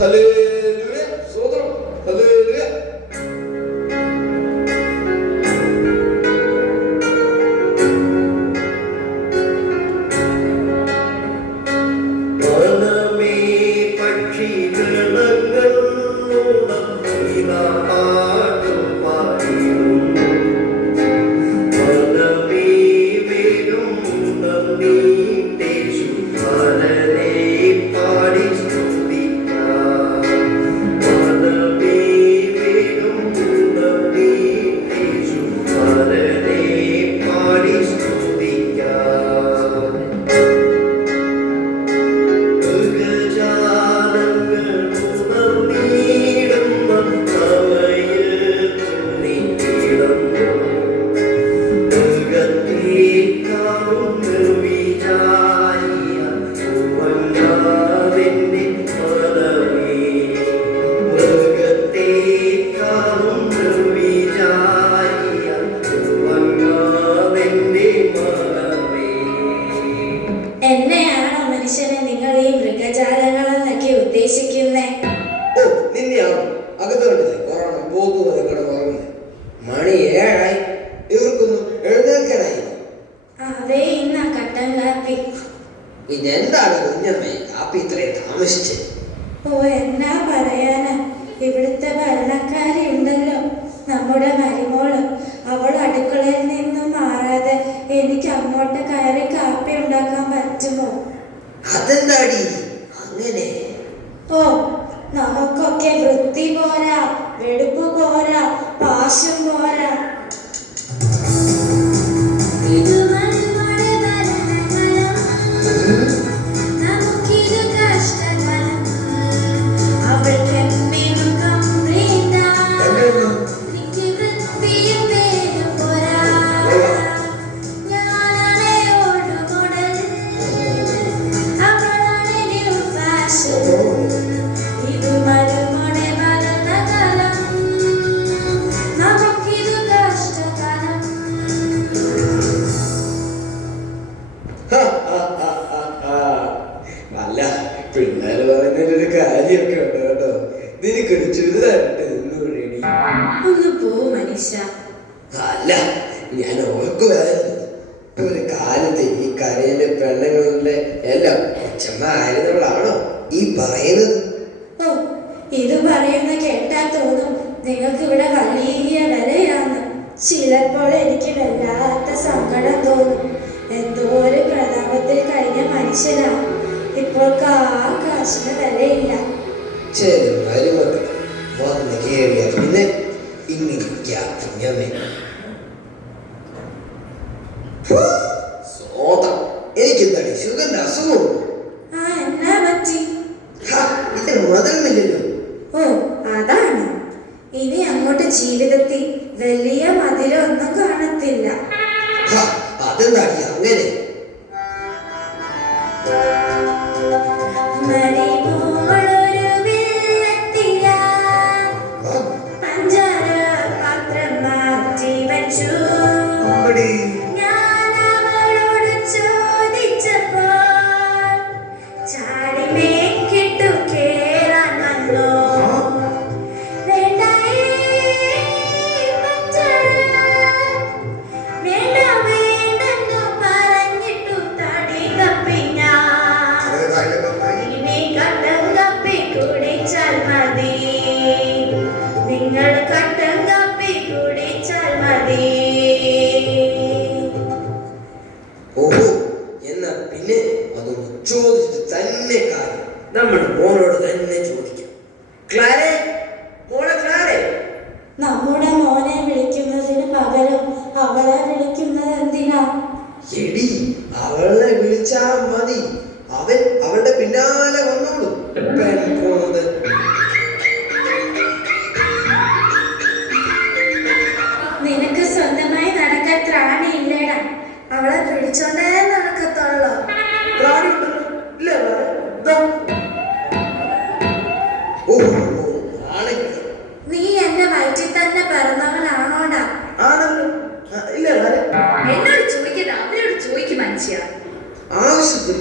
Hello. പിന്നെന്താണ് കുഞ്ഞമ്മേ? കാപ്പി ഇത്രയും താമസിച്ച്. ഓ എന്നാ പറയാനാ. ഇവിടുത്തെ ഭരണക്കാരി ഉണ്ടല്ലോ. നമ്മുടെ മരുമോൾ. അവൾ അടുക്കളയിൽ നിന്നും മാറാതെ എനിക്ക് അങ്ങോട്ട് കയറി കാപ്പി ഉണ്ടാക്കാൻ പറ്റുമോ? അതെന്താടി? അങ്ങനെ. ഓ നമുക്കൊക്കെ വൃത്തി പോരാ. വെടുപ്പ് പോരാ. പാശം പോരാ. ഇങ്ങനെ ഓർക്ക് വേദന ഒരു കാലത്ത് ഈ കരയിലെ പെണ്ണുങ്ങളിലെ എല്ലാം കൊച്ചമ്മ ഈ പറയുന്നത്? ഓ ഇത് പറയുന്ന കേട്ടാ തോന്നും. നിങ്ങൾക്ക് ഇവിടെ വലിയ വിലയാന്ന് ചിലപ്പോൾ എനിക്ക് വല്ലാത്ത സങ്കടം തോന്നും. എന്തോ ഒരു പ്രതാപത്തിൽ കഴിഞ്ഞ മനുഷ്യനാ ഇപ്പോൾ ആ കാശിന് വിലയില്ല. ശരി. 真的厉 ചോദിച്ചിട്ട് തന്നെ കാര്യം. നമ്മൾ മോനോട് തന്നെ ചോദിക്കും.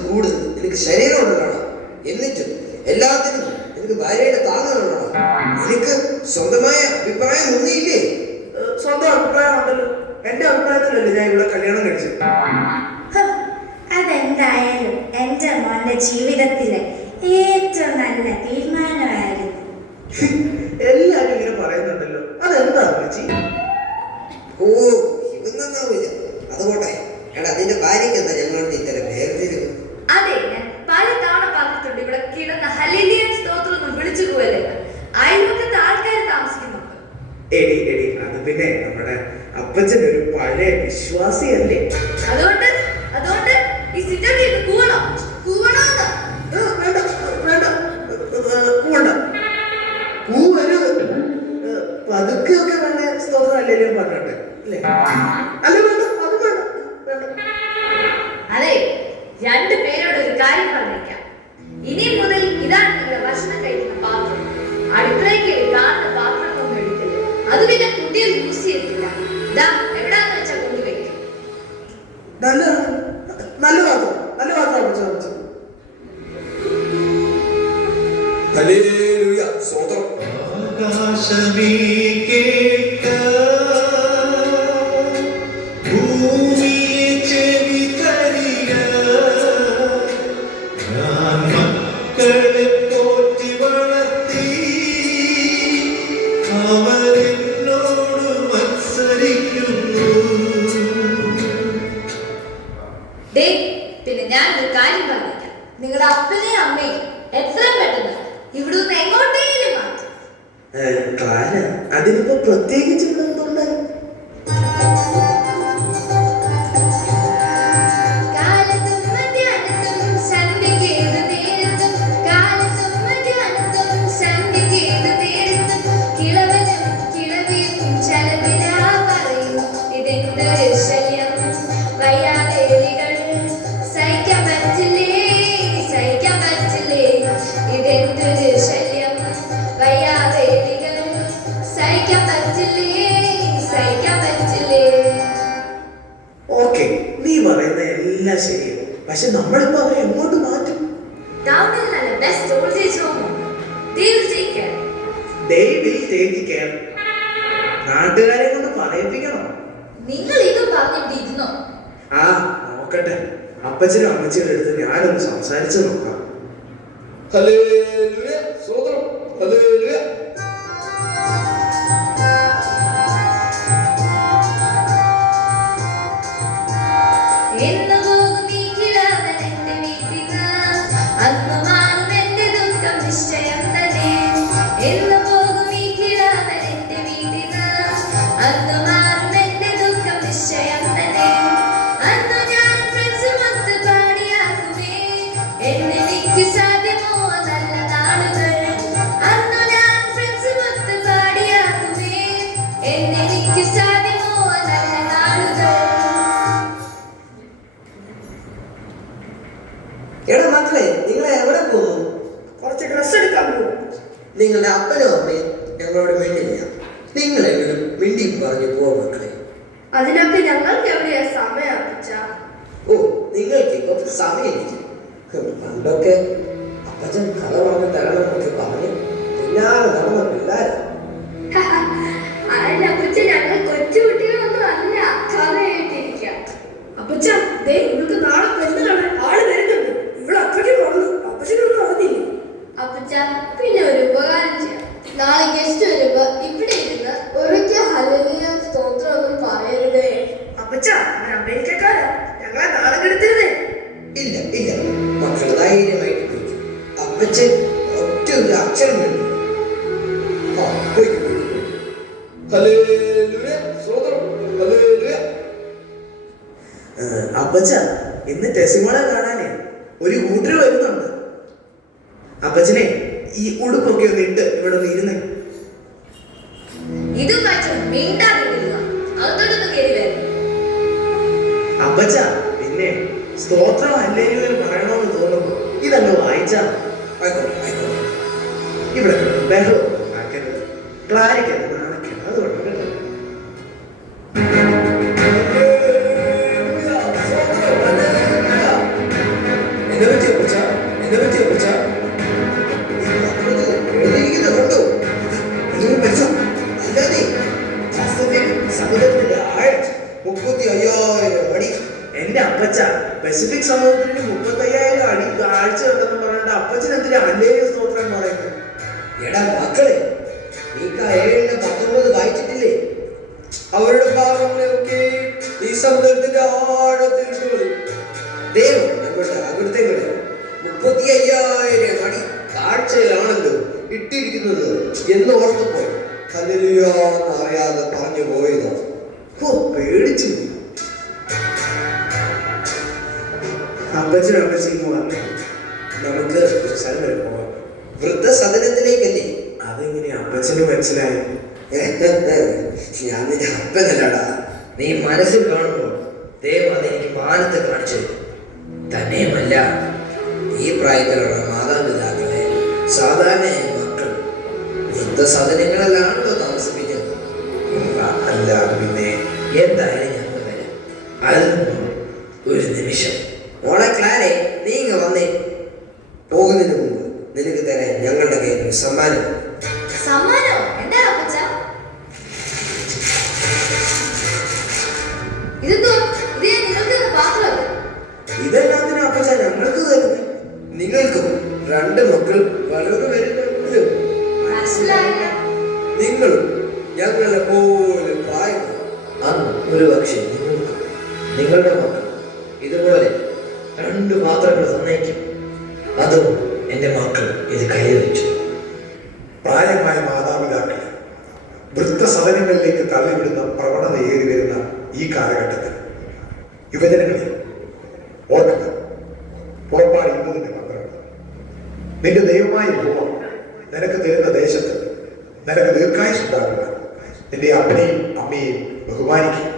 കൂടുതൽ എനിക്ക് ശരീരമുള്ള ഒരാളാണ് എന്നിട്ടും എല്ലാത്തിനും എനിക്ക് ഭാര്യയുടെ താങ്ങുള്ളതാണ് എനിക്ക് സ്വന്തമായ അഭിപ്രായം ഒന്നുമില്ലേ? സ്വന്തം അഭിപ്രായം ഉണ്ടല്ലോ. എന്റെ അഭിപ്രായത്തിലല്ലേ ഞാൻ ഇവിടെ കല്യാണം കഴിച്ചത്? അതെന്തായാലും എന്റെ മോന്റെ ജീവിതത്തിലെ ഏറ്റവും നല്ല തീരുമാനമായിരുന്നു. എല്ലാരും ഇങ്ങനെ പറയുന്നുണ്ടല്ലോ. അതെന്താ ചേച്ചി? ഓ അപ്പച്ചൻ ഒരു പഴയ വിശ്വാസിയല്ലേ? ശരിയാണ് പക്ഷെ നമ്മളിപ്പോ അവരെ എങ്ങോട്ട് മാറ്റും? ടൗണിൽ നല്ല ബെസ്റ്റ് ഓൾഡ് ഏജ് ഹോം. നാട്ടുകാരെ കൊണ്ട് പറയിപ്പിക്കണം. നിങ്ങൾ ഇത് ആ നോക്കട്ടെ. അപ്പച്ചനും അമ്മച്ചിയുടെ അടുത്ത് ഞാനൊന്ന് സംസാരിച്ചു നോക്കാം. ഹലേ സ്വതം ഹല്ലേലൂയ എടാ മക്കളെ നിങ്ങൾ എവിടെ പോകുന്നു കുറച്ച് ഡ്രസ് എടുക്കാൻ പോകും നിങ്ങളുടെ അപ്പനും അമ്മയും ഞങ്ങളോട് മിണ്ടില്ല. നിങ്ങളെങ്കിലും മിണ്ടി പറഞ്ഞു പോവാ മക്കളെ. അതിനൊക്കെ ഞങ്ങൾക്ക് എവിടെയാ സമയം അപ്പച്ച ഓ നിങ്ങൾക്ക് ഇപ്പൊ സമയമില്ല. പണ്ടൊക്കെ അപ്പച്ചൻ കഥ പറഞ്ഞ് തരണമെന്നൊക്കെ പറഞ്ഞ് പിന്നാലെ നടന്ന അപ്പച്ചൻ ഒറ്റ ഒരു അക്ഷരം വേണ്ടി പോയി. അപ്പച്ച ഇന്ന് ടെസിമോളെ കാണാനേ ഒരു കൂട്ടർ വരുന്നുണ്ട്. അപ്പച്ചനെ ഈ ഉടുപ്പൊക്കെ ഒന്ന് ഇട്ട് ഇവിടെ ഒന്ന് ഇരുന്ന്. അപ്പച്ച പിന്നെ സ്തോത്രം അല്ലേ പറയണമെന്ന് തോന്നുമ്പോ ഇതങ്ങ് വായിച്ചാ. ആയിക്കോട്ടെ ആയിക്കോട്ടെ ഇവിടെ ബഹളം ആക്കരുത് ക്ലാരിക്ക് ഓർത്തപ്പോൾ എന്ന് അറിയാതെ പറഞ്ഞു പോയത്? ഓ പേടിച്ചു. അപ്പച്ചനും അപ്പച്ചനും വന്നേ. നമുക്ക് വൃദ്ധസദനത്തിലേക്കല്ലേ? അതെങ്ങനെ അപ്പച്ചന് മനസ്സിലായി? ഞാൻ നിന്റെ അപ്പനല്ലടാ. നീ മനസ്സിൽ കാണുമ്പോൾ ദൈവം അതെനിക്ക് മാനത്തെ കാണിച്ചു. തന്നെയുമല്ല ഈ പ്രായത്തിലുള്ള മാതാപിതാക്കളെ സാധാരണ മക്കൾ സാധനങ്ങളല്ലാണല്ലോ താമസിപ്പിക്കുന്നത്. അല്ല പിന്നെ എന്തായാലും ഞങ്ങൾ വരാം. അതിന് ഒരു നിമിഷം. മോളെ ക്ലാരെ നീ ഇങ്ങ് വന്നേ. പോകുന്നതിന് മുമ്പ് നിനക്ക് തരാൻ ഞങ്ങളുടെ കയ്യിൽ സമ്മാനോ. ഒരു പക്ഷേ നിങ്ങൾക്ക് നിങ്ങളുടെ മക്കൾ ഇതുപോലെ രണ്ട് പാത്രങ്ങൾ തന്നേക്കും അതും എന്റെ മക്കൾ ഇത് കൈവച്ചു പ്രായമായ മാതാപിതാക്കളെ വൃദ്ധസദനങ്ങളിലേക്ക് തള്ളിവിടുന്ന പ്രവണത ഏറി വരുന്ന ഈ കാലഘട്ടത്തിൽ യുവജനങ്ങളെ ഓർക്കുക പുറപ്പാട് ഇന്നതിന്റെ മക്കളാണ് നിന്റെ ദൈവമായ ഭൂമം നിനക്ക് തരുന്ന ദേശത്ത് നിനക്ക് ദീർഘായുസ് ഉണ്ടാകുക നിന്റെ അപ്പനെയും അമ്മയെയും ബഹുമാനിക്കുക